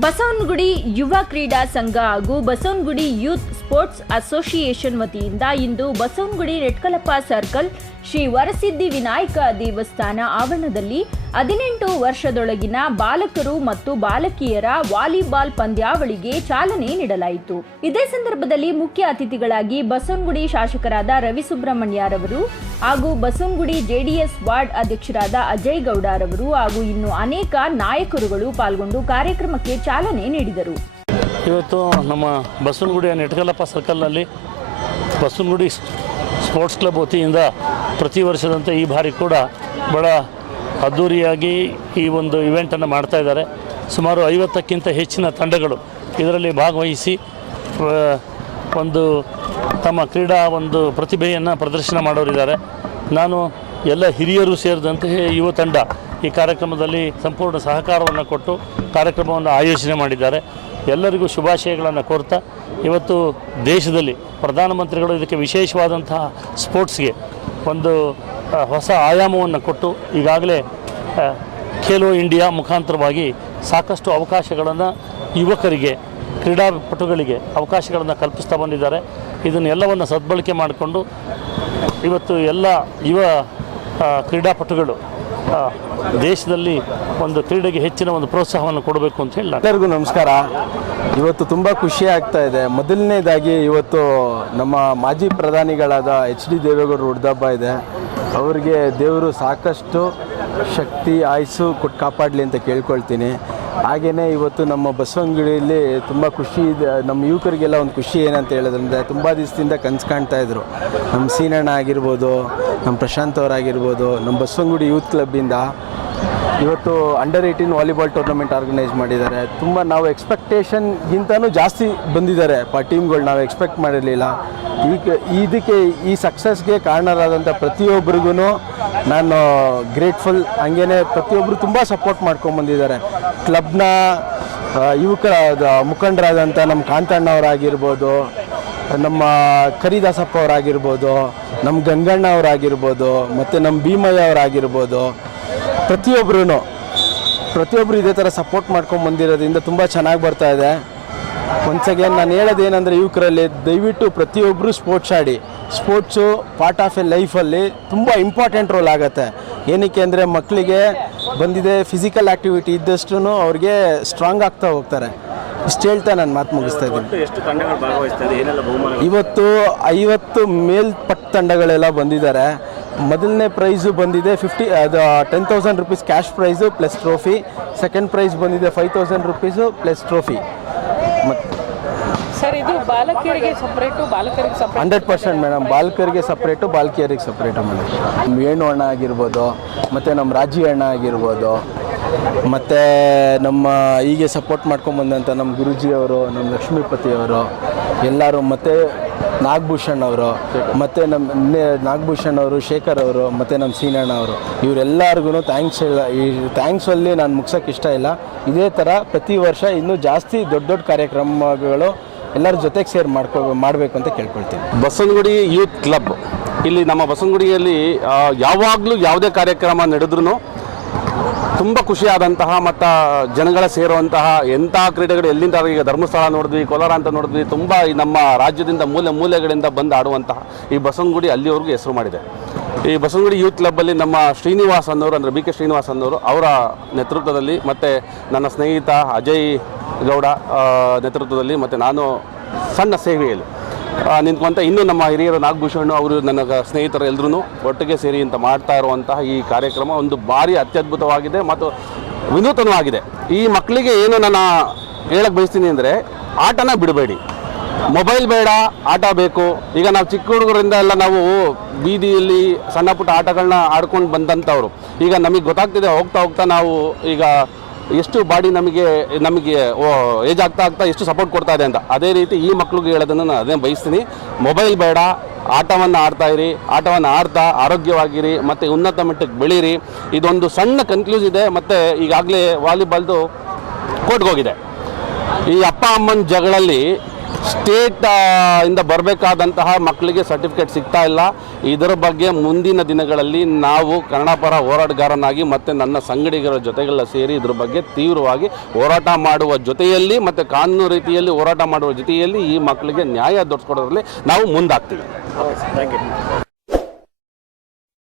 ಬಸವನಗುಡಿ ಯುವ ಕ್ರೀಡಾ ಸಂಘ ಹಾಗೂ ಬಸವನಗುಡಿ ಯೂತ್ ಸ್ಪೋರ್ಟ್ಸ್ ಅಸೋಸಿಯೇಷನ್ ವತಿಯಿಂದ ಇಂದು ಬಸವನಗುಡಿ ರೆಟ್ಕಲಪ್ಪ ಸರ್ಕಲ್ ಶ್ರೀ ವರಸಿದ್ಧಿ ವಿನಾಯಕ ದೇವಸ್ಥಾನ ಆವರಣದಲ್ಲಿ ಹದಿನೆಂಟು ವರ್ಷದೊಳಗಿನ ಬಾಲಕರು ಮತ್ತು ಬಾಲಕಿಯರ ವಾಲಿಬಾಲ್ ಪಂದ್ಯಾವಳಿಗೆ ಚಾಲನೆ ನೀಡಲಾಯಿತು. ಇದೇ ಸಂದರ್ಭದಲ್ಲಿ ಮುಖ್ಯ ಅತಿಥಿಗಳಾಗಿ ಬಸವನಗುಡಿ ಶಾಸಕರಾದ ರವಿ ಸುಬ್ರಹ್ಮಣ್ಯರವರು ಹಾಗೂ ಬಸವನಗುಡಿ ಜೆಡಿಎಸ್ ವಾರ್ಡ್ ಅಧ್ಯಕ್ಷರಾದ ಅಜಯ್ ಗೌಡರವರು ಹಾಗೂ ಇನ್ನು ಅನೇಕ ನಾಯಕರುಗಳು ಪಾಲ್ಗೊಂಡು ಕಾರ್ಯಕ್ರಮಕ್ಕೆ ಚಾಲನೆ ನೀಡಿದರು. ಇವತ್ತು ನಮ್ಮ ಬಸವನಗುಡಿಯ ನೆಟ್ಕಲಪ್ಪ ಸರ್ಕಲ್ನಲ್ಲಿ ಬಸವನಗುಡಿ ಸ್ಪೋರ್ಟ್ಸ್ ಕ್ಲಬ್ ವತಿಯಿಂದ ಪ್ರತಿ ವರ್ಷದಂತೆ ಈ ಬಾರಿ ಕೂಡ ಭಾಳ ಅದ್ಧೂರಿಯಾಗಿ ಈ ಒಂದು ಇವೆಂಟನ್ನು ಮಾಡ್ತಾ ಇದ್ದಾರೆ. ಸುಮಾರು ಐವತ್ತಕ್ಕಿಂತ ಹೆಚ್ಚಿನ ತಂಡಗಳು ಇದರಲ್ಲಿ ಭಾಗವಹಿಸಿ ಒಂದು ತಮ್ಮ ಕ್ರೀಡಾ ಒಂದು ಪ್ರತಿಭೆಯನ್ನು ಪ್ರದರ್ಶನ ಮಾಡೋರಿದ್ದಾರೆ ನಾನು ಎಲ್ಲ ಹಿರಿಯರು ಸೇರಿದಂತೆ ಯುವ ತಂಡ ಈ ಕಾರ್ಯಕ್ರಮದಲ್ಲಿ ಸಂಪೂರ್ಣ ಸಹಕಾರವನ್ನು ಕೊಟ್ಟು ಕಾರ್ಯಕ್ರಮವನ್ನು ಆಯೋಜನೆ ಮಾಡಿದ್ದಾರೆ. ಎಲ್ಲರಿಗೂ ಶುಭಾಶಯಗಳನ್ನು ಕೋರ್ತಾ ಇವತ್ತು ದೇಶದಲ್ಲಿ ಪ್ರಧಾನಮಂತ್ರಿಗಳು ಇದಕ್ಕೆ ವಿಶೇಷವಾದಂತಹ ಸ್ಪೋರ್ಟ್ಸ್ಗೆ ಒಂದು ಹೊಸ ಆಯಾಮವನ್ನು ಕೊಟ್ಟು ಈಗಾಗಲೇ ಖೇಲೋ ಇಂಡಿಯಾ ಮುಖಾಂತರವಾಗಿ ಸಾಕಷ್ಟು ಅವಕಾಶಗಳನ್ನು ಯುವಕರಿಗೆ, ಕ್ರೀಡಾಪಟುಗಳಿಗೆ ಅವಕಾಶಗಳನ್ನು ಕಲ್ಪಿಸ್ತಾ ಬಂದಿದ್ದಾರೆ. ಇದನ್ನೆಲ್ಲವನ್ನು ಸದ್ಬಳಕೆ ಮಾಡಿಕೊಂಡು ಇವತ್ತು ಎಲ್ಲ ಯುವ ಕ್ರೀಡಾಪಟುಗಳು ದೇಶದಲ್ಲಿ ಒಂದು ಕ್ರೀಡೆಗೆ ಹೆಚ್ಚಿನ ಒಂದು ಪ್ರೋತ್ಸಾಹವನ್ನು ಕೊಡಬೇಕು ಅಂತ ಹೇಳಿ ಎಲ್ಲರಿಗೂ ನಮಸ್ಕಾರ. ಇವತ್ತು ತುಂಬ ಖುಷಿ ಆಗ್ತಾ ಇದೆ. ಮೊದಲನೇದಾಗಿ ಇವತ್ತು ನಮ್ಮ ಮಾಜಿ ಪ್ರಧಾನಿಗಳಾದ ಎಚ್ ಡಿ ದೇವೇಗೌಡರು ಹುಡ್ದಬ್ಬ ಇದೆ. ಅವರಿಗೆ ದೇವರು ಸಾಕಷ್ಟು ಶಕ್ತಿ, ಆಯಸ್ಸು ಕೊಟ್ಟು ಕಾಪಾಡಲಿ ಅಂತ ಕೇಳ್ಕೊಳ್ತೀನಿ. ಹಾಗೆಯೇ ಇವತ್ತು ನಮ್ಮ ಬಸವಂಗಡಿಯಲ್ಲಿ ತುಂಬ ಖುಷಿ ಇದೆ. ನಮ್ಮ ಯುವಕರಿಗೆಲ್ಲ ಒಂದು ಖುಷಿ ಏನಂತ ಹೇಳೋದ್ರಿಂದ ತುಂಬ ದಿವಸದಿಂದ ಕನ್ಸು ಕಾಣ್ತಾ ಇದ್ರು. ನಮ್ಮ ಸೀನಣ್ಣ ಆಗಿರ್ಬೋದು, ನಮ್ಮ ಪ್ರಶಾಂತ್ ಅವರಾಗಿರ್ಬೋದು, ನಮ್ಮ ಬಸವಂಗುಡಿ ಯೂತ್ ಕ್ಲಬ್ಬಿಂದ ಇವತ್ತು under eighteen volleyball tournament organise ಮಾಡಿದ್ದಾರೆ. ತುಂಬ ನಾವು ಎಕ್ಸ್ಪೆಕ್ಟೇಷನ್ಗಿಂತನೂ ಜಾಸ್ತಿ ಬಂದಿದ್ದಾರೆ. ಪ ಟೀಮ್ಗಳು ನಾವು ಎಕ್ಸ್ಪೆಕ್ಟ್ ಮಾಡಿರಲಿಲ್ಲ. ಈಗ ಇದಕ್ಕೆ ಈ ಸಕ್ಸಸ್ಗೆ ಕಾರಣರಾದಂಥ ಪ್ರತಿಯೊಬ್ಬರಿಗೂ ನಾನು ಗ್ರೇಟ್ಫುಲ್ ಹಂಗೇನೆ ಪ್ರತಿಯೊಬ್ಬರು ತುಂಬ ಸಪೋರ್ಟ್ ಮಾಡ್ಕೊಂಬಂದಿದ್ದಾರೆ ಕ್ಲಬ್ನ ಯುವಕರ ಮುಖಂಡರಾದಂಥ ನಮ್ಮ ಕಾಂತಣ್ಣವರಾಗಿರ್ಬೋದು ನಮ್ಮ ಕರಿದಾಸಪ್ಪ ಅವರಾಗಿರ್ಬೋದು ನಮ್ಮ ಗಂಗಣ್ಣ ಅವರಾಗಿರ್ಬೋದು, ಮತ್ತು ನಮ್ಮ ಭೀಮಯ್ಯ ಅವರಾಗಿರ್ಬೋದು ಪ್ರತಿಯೊಬ್ಬರೂ ಪ್ರತಿಯೊಬ್ಬರು ಇದೇ ಥರ ಸಪೋರ್ಟ್ ಮಾಡ್ಕೊಂಡು ಬಂದಿರೋದ್ರಿಂದ ತುಂಬ ಚೆನ್ನಾಗಿ ಬರ್ತಾ ಇದೆ. ಒನ್ಸ್ ಅಗೇನ್ ನಾನು ಹೇಳೋದೇನೆಂದರೆ ಯುವಕರಲ್ಲಿ ದಯವಿಟ್ಟು ಪ್ರತಿಯೊಬ್ಬರು ಸ್ಪೋರ್ಟ್ಸ್ ಆಡಿ ಸ್ಪೋರ್ಟ್ಸು ಪಾರ್ಟ್ ಆಫ್ ಎ ಲೈಫಲ್ಲಿ ತುಂಬ ಇಂಪಾರ್ಟೆಂಟ್ ರೋಲ್ ಆಗುತ್ತೆ. ಏನಕ್ಕೆ ಅಂದರೆ ಮಕ್ಕಳಿಗೆ ಬಂದಿದೆ ಫಿಸಿಕಲ್ ಆ್ಯಕ್ಟಿವಿಟಿ ಇದ್ದಷ್ಟು ಅವ್ರಿಗೆ ಸ್ಟ್ರಾಂಗ್ ಆಗ್ತಾ ಹೋಗ್ತಾರೆ. ಇಷ್ಟು ಹೇಳ್ತಾ ನಾನು ಮಾತು ಮುಗಿಸ್ತಾ ಇದ್ದೀನಿ. ಇವತ್ತು ಐವತ್ತು ಮೇಲ್ಪಟ್ಟ ತಂಡಗಳೆಲ್ಲ ಬಂದಿದ್ದಾರೆ. ಮೊದಲನೇ ಪ್ರೈಸು ಬಂದಿದೆ ಫಿಫ್ಟಿ ಅದು ten thousand rupees cash prize plus trophy second prize ಬಂದಿದೆ five thousand rupees plus trophy ಮತ್ತು ಸರ್ ಇದು ಬಾಲಕಿಯರಿಗೆ ಸಪ್ರೇಟು ಬಾಲಕರಿಗೆ ಸಪ್ರೇಟ್ ಹಂಡ್ರೆಡ್ ಪರ್ಸೆಂಟ್ ಮೇಡಮ್ ಬಾಲಕರಿಗೆ ಸಪ್ರೇಟು ಬಾಲಕಿಯರಿಗೆ ಸಪ್ರೇಟು ಮೇಡಮ್ ನಮ್ಮ ವೇಣು ಅಣ್ಣ ಆಗಿರ್ಬೋದು ಮತ್ತು ನಮ್ಮ ರಾಜಿ ಅಣ್ಣ ಆಗಿರ್ಬೋದು ಮತ್ತು ನಮ್ಮ ಹೀಗೆ ಸಪೋರ್ಟ್ ಮಾಡ್ಕೊಂಬಂದಂಥ ನಮ್ಮ ಗುರುಜಿಯವರು ನಮ್ಮ ಲಕ್ಷ್ಮೀಪತಿಯವರು ಎಲ್ಲರೂ ಮತ್ತು ನಾಗಭೂಷಣ್ ಅವರು, ಮತ್ತು ನಮ್ಮ ನಾಗಭೂಷಣ್ ಅವರು, ಶೇಖರ್ ಅವರು, ಮತ್ತು ನಮ್ಮ ಸೀನಣ್ಣ ಅವರು ಇವರೆಲ್ಲರಿಗೂ ಥ್ಯಾಂಕ್ಸ್ ಹೇಳ, ಈ ಥ್ಯಾಂಕ್ಸಲ್ಲಿ ನಾನು ಮುಗ್ಸೋಕ್ಕೆ ಇಷ್ಟ ಇಲ್ಲ. ಇದೇ ಥರ ಪ್ರತಿ ವರ್ಷ ಇನ್ನೂ ಜಾಸ್ತಿ ದೊಡ್ಡ ದೊಡ್ಡ ಕಾರ್ಯಕ್ರಮಗಳು ಎಲ್ಲರ ಜೊತೆಗೆ ಸೇರ್ ಮಾಡ್ಕೋ, ಮಾಡಬೇಕು ಅಂತ ಕೇಳ್ಕೊಳ್ತೀನಿ. Basavanagudi youth club. ಇಲ್ಲಿ ನಮ್ಮ ಬಸವನಗುಡಿಯಲ್ಲಿ ಯಾವಾಗಲೂ ಯಾವುದೇ ಕಾರ್ಯಕ್ರಮ ನಡೆದ್ರೂ ತುಂಬ ಖುಷಿಯಾದಂತಹ ಮತ್ತು ಜನಗಳ ಸೇರುವಂತಹ ಎಂಥ ಕ್ರೀಡೆಗಳು ಎಲ್ಲಿಂದ ಈಗ ಧರ್ಮಸ್ಥಳ ನೋಡಿದ್ವಿ, ಕೋಲಾರ ಅಂತ ನೋಡಿದ್ವಿ, ತುಂಬ ನಮ್ಮ ರಾಜ್ಯದಿಂದ ಮೂಲೆ ಮೂಲೆಗಳಿಂದ ಬಂದು ಆಡುವಂತಹ ಈ ಬಸವನಗುಡಿ ಅಲ್ಲಿವರೆಗೂ ಹೆಸರು ಮಾಡಿದೆ. ಈ ಬಸವನಗುಡಿ ಯೂತ್ ಕ್ಲಬ್ಬಲ್ಲಿ ನಮ್ಮ ಶ್ರೀನಿವಾಸ್ ಅನ್ನೋರು, ಅಂದರೆ ಬಿ ಕೆ ಶ್ರೀನಿವಾಸ್ ಅನ್ನೋರು, ಅವರ ನೇತೃತ್ವದಲ್ಲಿ ಮತ್ತು ನನ್ನ ಸ್ನೇಹಿತ ಅಜಯ್ ಗೌಡ ನೇತೃತ್ವದಲ್ಲಿ ಮತ್ತು ನಾನು ಸಣ್ಣ ಸೇವೆಯಲ್ಲಿ. ನಿಂತ್ಕೊಂತ ಇನ್ನೂ ನಮ್ಮ ಹಿರಿಯರು ನಾಗಭೂಷಣ್ ಅವರು ನನ್ನ ಸ್ನೇಹಿತರು ಎಲ್ಲರೂ ಒಟ್ಟಿಗೆ ಸೇರಿ ಅಂತ ಮಾಡ್ತಾ ಇರುವಂತಹ ಈ ಕಾರ್ಯಕ್ರಮ ಒಂದು ಭಾರಿ ಅತ್ಯದ್ಭುತವಾಗಿದೆ ಮತ್ತು ವಿನೂತನವಾಗಿದೆ. ಈ ಮಕ್ಕಳಿಗೆ ಏನು ನಾನು ಹೇಳಕ್ಕೆ ಬಯಸ್ತೀನಿ ಅಂದರೆ ಆಟನ ಬಿಡಬೇಡಿ. ಮೊಬೈಲ್ ಬೇಡ, ಆಟ ಬೇಕು. ಈಗ ನಾವು ಚಿಕ್ಕ ಹುಡುಗರಿಂದ ಎಲ್ಲ ನಾವು ಬೀದಿಯಲ್ಲಿ ಸಣ್ಣ ಪುಟ್ಟ ಆಟಗಳನ್ನ ಆಡ್ಕೊಂಡು ಬಂದಂಥವ್ರು ಈಗ ನಮಗೆ ಗೊತ್ತಾಗ್ತಿದೆ, ಹೋಗ್ತಾ ಹೋಗ್ತಾ ನಾವು ಈಗ ಎಷ್ಟು ಬಾಡಿ ನಮಗೆ ನಮಗೆ ಏಜ್ ಆಗ್ತಾ ಆಗ್ತಾ ಎಷ್ಟು ಸಪೋರ್ಟ್ ಕೊಡ್ತಾ ಇದೆ ಅಂತ. ಅದೇ ರೀತಿ ಈ ಮಕ್ಳಿಗೆ ಹೇಳೋದನ್ನು ನಾನು ಅದೇ ಬಯಸ್ತೀನಿ. ಮೊಬೈಲ್ ಬೇಡ, ಆಟವನ್ನು ಆಡ್ತಾ ಇರಿ, ಆಟವನ್ನು ಆಡ್ತಾ ಆರೋಗ್ಯವಾಗಿರಿ, ಮತ್ತು ಉನ್ನತ ಮಟ್ಟಕ್ಕೆ ಬೆಳೀರಿ. ಇದೊಂದು ಸಣ್ಣ ಕನ್ಕ್ಲೂಸ್ ಇದೆ, ಮತ್ತು ಈಗಾಗಲೇ ವಾಲಿಬಾಲ್ದು ಕೋರ್ಟ್ಗೆ ಹೋಗಿದೆ. ಈ ಅಪ್ಪ ಅಮ್ಮನ ಜಗಳಲ್ಲಿ ಸ್ಟೇಟ್ ಇಂದ ಬರಬೇಕಾದಂತಹ ಮಕ್ಕಳಿಗೆ ಸರ್ಟಿಫಿಕೇಟ್ ಸಿಗ್ತಾ ಇಲ್ಲ. ಇದರ ಬಗ್ಗೆ ಮುಂದಿನ ದಿನಗಳಲ್ಲಿ ನಾವು ಕನ್ನಡ ಪರ ಹೋರಾಟಗಾರನಾಗಿ ಮತ್ತು ನನ್ನ ಸಂಗಡಿಗರ ಜೊತೆಗೆಲ್ಲ ಸೇರಿ ಇದ್ರ ಬಗ್ಗೆ ತೀವ್ರವಾಗಿ ಹೋರಾಟ ಮಾಡುವ ಜೊತೆಯಲ್ಲಿ ಮತ್ತು ಕಾನೂನು ರೀತಿಯಲ್ಲಿ ಹೋರಾಟ ಮಾಡುವ ಜೊತೆಯಲ್ಲಿ ಈ ಮಕ್ಕಳಿಗೆ ನ್ಯಾಯ ದೊರಕಿಸ್ಕೊಡೋದ್ರಲ್ಲಿ ನಾವು ಮುಂದಾಗ್ತೀವಿ.